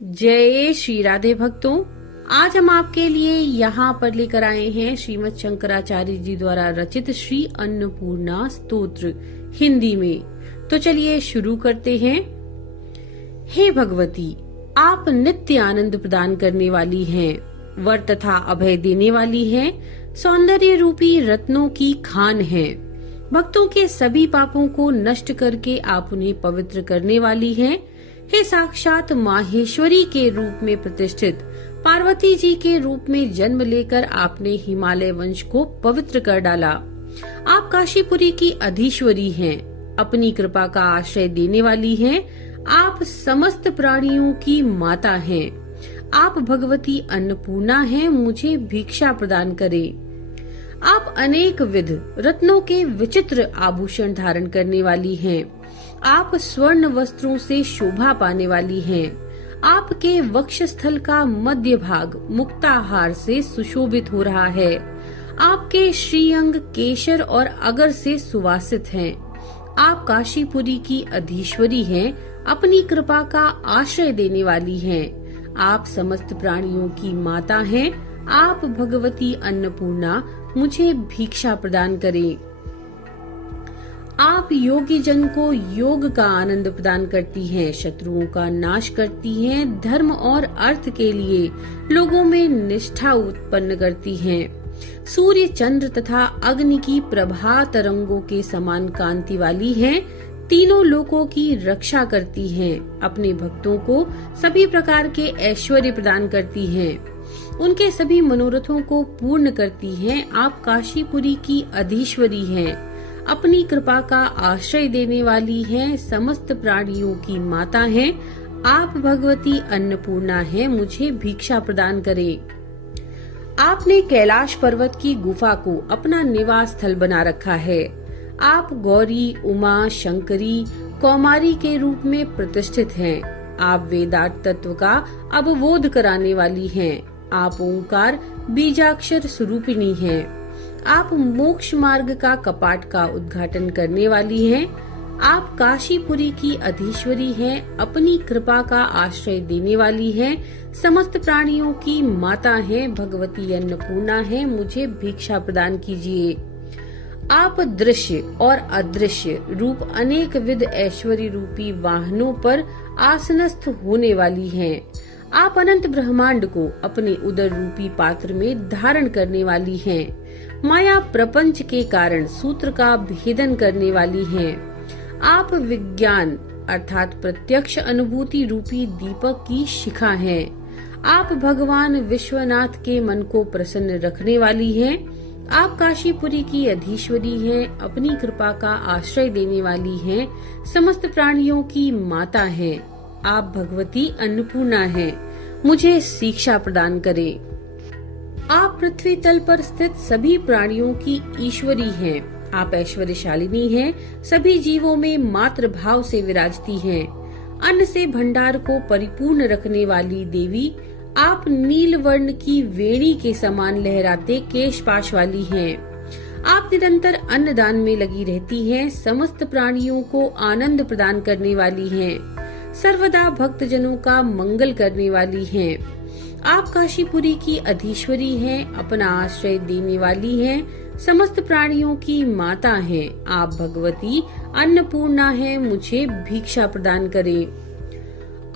जय श्री राधे भक्तों, आज हम आपके लिए यहाँ पर लेकर आए हैं श्रीमद शंकराचार्य जी द्वारा रचित श्री अन्नपूर्णा स्तोत्र हिंदी में। तो चलिए शुरू करते हैं। हे भगवती, आप नित्य आनंद प्रदान करने वाली हैं, वर तथा अभय देने वाली हैं, सौंदर्य रूपी रत्नों की खान हैं। भक्तों के सभी पापों को नष्ट करके आप उन्हें पवित्र करने वाली हैं। हे साक्षात माहेश्वरी के रूप में प्रतिष्ठित पार्वती जी के रूप में जन्म लेकर आपने हिमालय वंश को पवित्र कर डाला। आप काशीपुरी की अधीश्वरी हैं, अपनी कृपा का आश्रय देने वाली हैं। आप समस्त प्राणियों की माता हैं। आप भगवती अन्नपूर्णा हैं, मुझे भिक्षा प्रदान करें। आप अनेक विध रत्नों के विचित्र आभूषण धारण करने वाली हैं। आप स्वर्ण वस्त्रों से शोभा पाने वाली हैं। आपके वक्षस्थल का मध्य भाग मुक्ताहार से सुशोभित हो रहा है। आपके श्रीअंग केशर और अगर से सुवासित हैं। आप काशीपुरी की अधीश्वरी हैं, अपनी कृपा का आश्रय देने वाली हैं। आप समस्त प्राणियों की माता हैं। आप भगवती अन्नपूर्णा, मुझे भिक्षा प्रदान करें। आप योगी जन को योग का आनंद प्रदान करती हैं, शत्रुओं का नाश करती हैं, धर्म और अर्थ के लिए लोगों में निष्ठा उत्पन्न करती हैं। सूर्य, चंद्र तथा अग्नि की प्रभा तरंगों के समान कांति वाली हैं। तीनों लोकों की रक्षा करती हैं। अपने भक्तों को सभी प्रकार के ऐश्वर्य प्रदान करती हैं। उनके सभी मनोरथों को पूर्ण करती हैं। आप काशीपुरी की अधीश्वरी हैं, अपनी कृपा का आश्रय देने वाली हैं, समस्त प्राणियों की माता हैं। आप भगवती अन्नपूर्णा हैं, मुझे भिक्षा प्रदान करें। आपने कैलाश पर्वत की गुफा को अपना निवास स्थल बना रखा है। आप गौरी, उमा, शंकरी, कौमारी के रूप में प्रतिष्ठित हैं। आप वेदांत तत्व का अवबोध कराने वाली हैं। आप ओंकार बीजाक्षर स्वरूपिणी हैं। आप मोक्ष मार्ग का कपाट का उद्घाटन करने वाली हैं। आप काशीपुरी की अधीश्वरी हैं, अपनी कृपा का आश्रय देने वाली हैं, समस्त प्राणियों की माता हैं, भगवती अन्नपूर्णा हैं, मुझे भिक्षा प्रदान कीजिए। आप दृश्य और अदृश्य रूप अनेक विध ऐश्वर्य रूपी वाहनों पर आसनस्थ होने वाली हैं। आप अनंत ब्रह्मांड को अपने उदर रूपी पात्र में धारण करने वाली हैं। माया प्रपंच के कारण सूत्र का भेदन करने वाली हैं। आप विज्ञान अर्थात प्रत्यक्ष अनुभूति रूपी दीपक की शिखा हैं। आप भगवान विश्वनाथ के मन को प्रसन्न रखने वाली हैं। आप काशीपुरी की अधीश्वरी हैं, अपनी कृपा का आश्रय देने वाली हैं, समस्त प्राणियों की माता हैं। आप भगवती अन्नपूर्णा हैं, मुझे शिक्षा प्रदान करें। आप पृथ्वी तल पर स्थित सभी प्राणियों की ईश्वरी हैं। आप ऐश्वर्यशालिनी हैं, सभी जीवों में मातृ भाव से विराजती हैं। अन्न से भंडार को परिपूर्ण रखने वाली देवी, आप नील वर्ण की वेणी के समान लहराते केश पाश वाली हैं। आप निरंतर अन्नदान में लगी रहती हैं, समस्त प्राणियों को आनंद प्रदान करने वाली हैं, सर्वदा भक्तजनों का मंगल करने वाली हैं। आप काशीपुरी की अधीश्वरी हैं, अपना आश्रय देने वाली हैं, समस्त प्राणियों की माता हैं। आप भगवती अन्नपूर्णा हैं, मुझे भिक्षा प्रदान करें।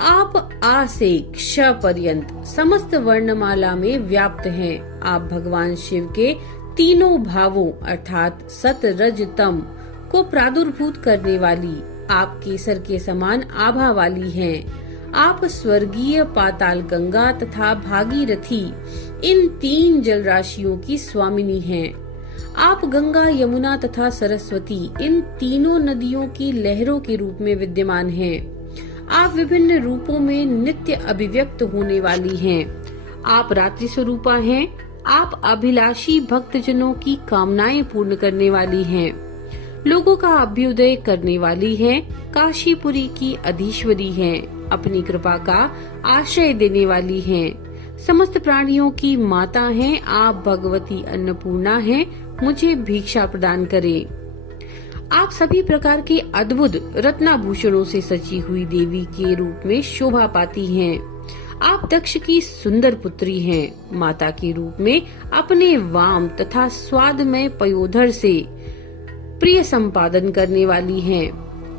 आप आ से क्ष पर्यंत समस्त वर्णमाला में व्याप्त हैं। आप भगवान शिव के तीनों भावों अर्थात सत, रज, तम को प्रादुर्भूत करने वाली, आप केसर के समान आभा वाली हैं। आप स्वर्गीय पाताल गंगा तथा भागीरथी इन तीन जल राशियों की स्वामिनी हैं। आप गंगा, यमुना तथा सरस्वती इन तीनों नदियों की लहरों के रूप में विद्यमान हैं। आप विभिन्न रूपों में नित्य अभिव्यक्त होने वाली हैं। आप रात्रि स्वरूपा हैं। आप अभिलाषी भक्तजनों की कामनाएं पूर्ण करने वाली हैं, लोगों का अभ्युदय करने वाली हैं, काशीपुरी की अधीश्वरी हैं, अपनी कृपा का आश्रय देने वाली हैं, समस्त प्राणियों की माता हैं। आप भगवती अन्नपूर्णा हैं, मुझे भिक्षा प्रदान करें। आप सभी प्रकार के अद्भुत रत्नाभूषणों से सजी हुई देवी के रूप में शोभा पाती हैं। आप दक्ष की सुंदर पुत्री हैं। माता के रूप में अपने वाम तथा स्वादमय पयोधर से प्रिय संपादन करने वाली हैं।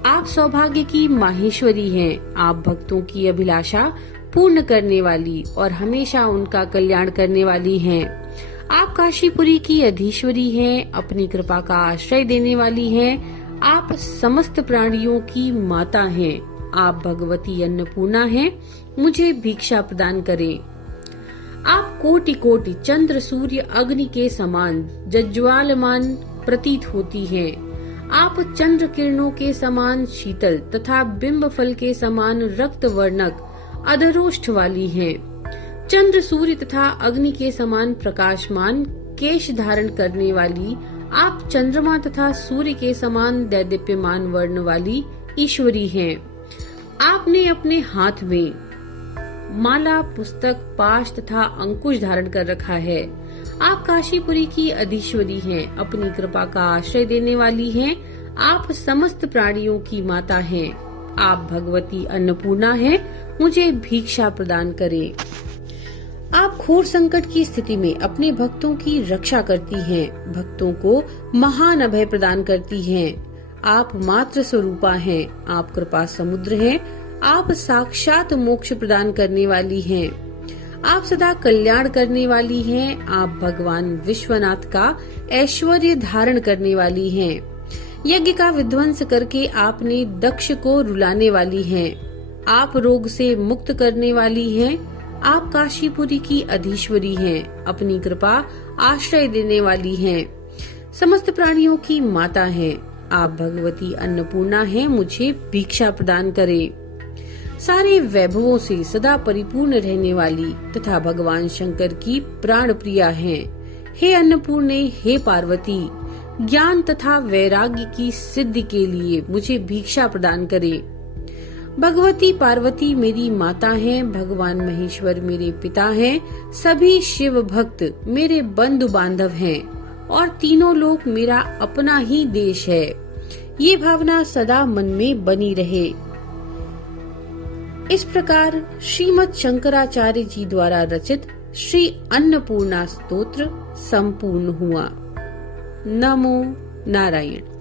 आप सौभाग्य की माहेश्वरी हैं। आप भक्तों की अभिलाषा पूर्ण करने वाली और हमेशा उनका कल्याण करने वाली हैं। आप काशीपुरी की अधीश्वरी हैं। अपनी कृपा का आश्रय देने वाली हैं। आप समस्त प्राणियों की माता हैं। आप भगवती अन्नपूर्णा हैं। मुझे भिक्षा प्रदान करें। आप कोटि कोटि चंद्र सूर्य अग्नि के समान जज्वालमान प्रतीत होती हैं। आप चंद्र किरणों के समान शीतल तथा बिंब फल के समान रक्त वर्णक अधरोष्ठ वाली हैं। चंद्र सूर्य तथा अग्नि के समान प्रकाशमान केश धारण करने वाली आप चंद्रमा तथा सूर्य के समान दैदीप्यमान वर्ण वाली ईश्वरी हैं। आपने अपने हाथ में माला, पुस्तक, पाश तथा अंकुश धारण कर रखा है। आप काशीपुरी की अधीश्वरी हैं। अपनी कृपा का आश्रय देने वाली हैं। आप समस्त प्राणियों की माता हैं। आप भगवती अन्नपूर्णा हैं। मुझे भिक्षा प्रदान करें। आप घोर संकट की स्थिति में अपने भक्तों की रक्षा करती हैं। भक्तों को महान अभय प्रदान करती हैं। आप मात्र स्वरूपा हैं। आप कृपा समुद्र हैं। आप साक्षात मोक्ष प्रदान करने वाली हैं। आप सदा कल्याण करने वाली हैं। आप भगवान विश्वनाथ का ऐश्वर्य धारण करने वाली हैं। यज्ञ का विध्वंस करके आपने दक्ष को रुलाने वाली हैं। आप रोग से मुक्त करने वाली हैं। आप काशीपुरी की अधीश्वरी हैं। अपनी कृपा आश्रय देने वाली हैं। समस्त प्राणियों की माता हैं। आप भगवती अन्नपूर्णा हैं। मुझे भिक्षा प्रदान करें। सारे वैभवों से सदा परिपूर्ण रहने वाली तथा भगवान शंकर की प्राण प्रिया हैं। हे अन्नपूर्णे, हे पार्वती, ज्ञान तथा वैराग्य की सिद्धि के लिए मुझे भिक्षा प्रदान करें। भगवती पार्वती मेरी माता हैं। भगवान महेश्वर मेरे पिता हैं। सभी शिव भक्त मेरे बंधु बांधव हैं और तीनों लोक मेरा अपना ही देश है। ये भावना सदा मन में बनी रहे। इस प्रकार श्रीमद् शंकराचार्य जी द्वारा रचित श्री अन्नपूर्णा स्तोत्र संपूर्ण हुआ। नमो नारायण।